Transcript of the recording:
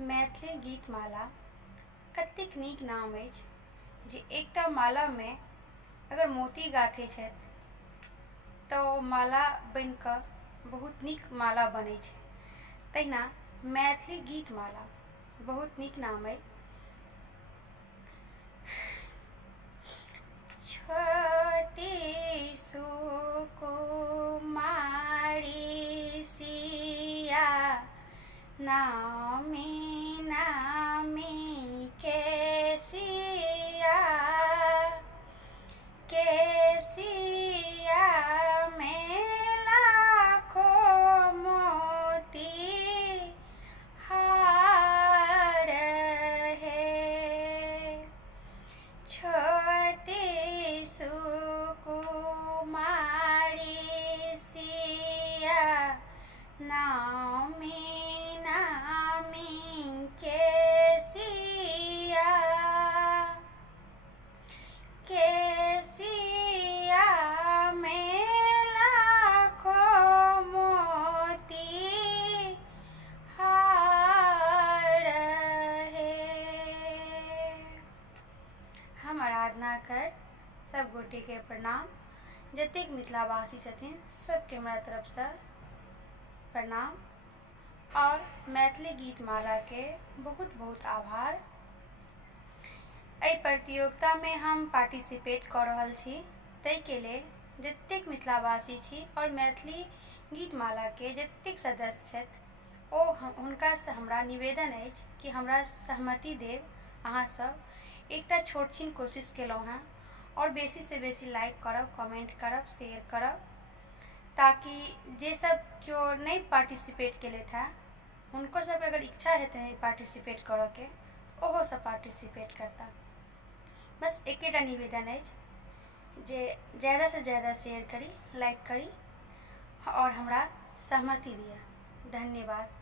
मैथिली गीतमाला कतेक नीक नाम अछि जे एकटा माला में अगर मोती गाथै छथि तऽ माला बनि कऽ बहुत नीक माला बनै छै। तहिना मैथिली गीतमाला बहुत नीक नाम अछि। छोटी सुकुमारी सिया नामी नामी केसिया केसिया में लाखों मोती हार है। छोटी सुकुमारी सिया नामी नामी केसिया केसिया में लाखों मोती हार है। हम आराधना कर सब गोटे के प्रणाम, जतेक मिथिलावासी छथिन सबके हमरा तरफसँ प्रणाम और मैथिली गीतमाला के बहुत बहुत आभार। एहि प्रतियोगिता में हम पार्टिसिपेट कऽ रहल छी, ताहि के लेल जतेक मिथिलावासी छी और मैथिली गीतमाला के जतेक सदस्य छथि ओ हुनकासँ हमरा निवेदन अछि कि हमरा सहमति देब। अहाँ सब एकटा छोट छीन कोशिश केलहुँ हैं और बेसी से बेसी लाइक करब, कमेंट करब, शेयर करब, ताकि जे सब केओ नहीं पार्टिसिपेट केलथि हैं हुनकर सब अगर इच्छा हेतै पार्टिसिपेट करऽ के ओहो सब पार्टिसिपेट करता। बस एकेटा निवेदन अछि जे ज़्यादा से ज़्यादा शेयर करी, लाइक करी और हमरा सहमति दिअ। धन्यवाद।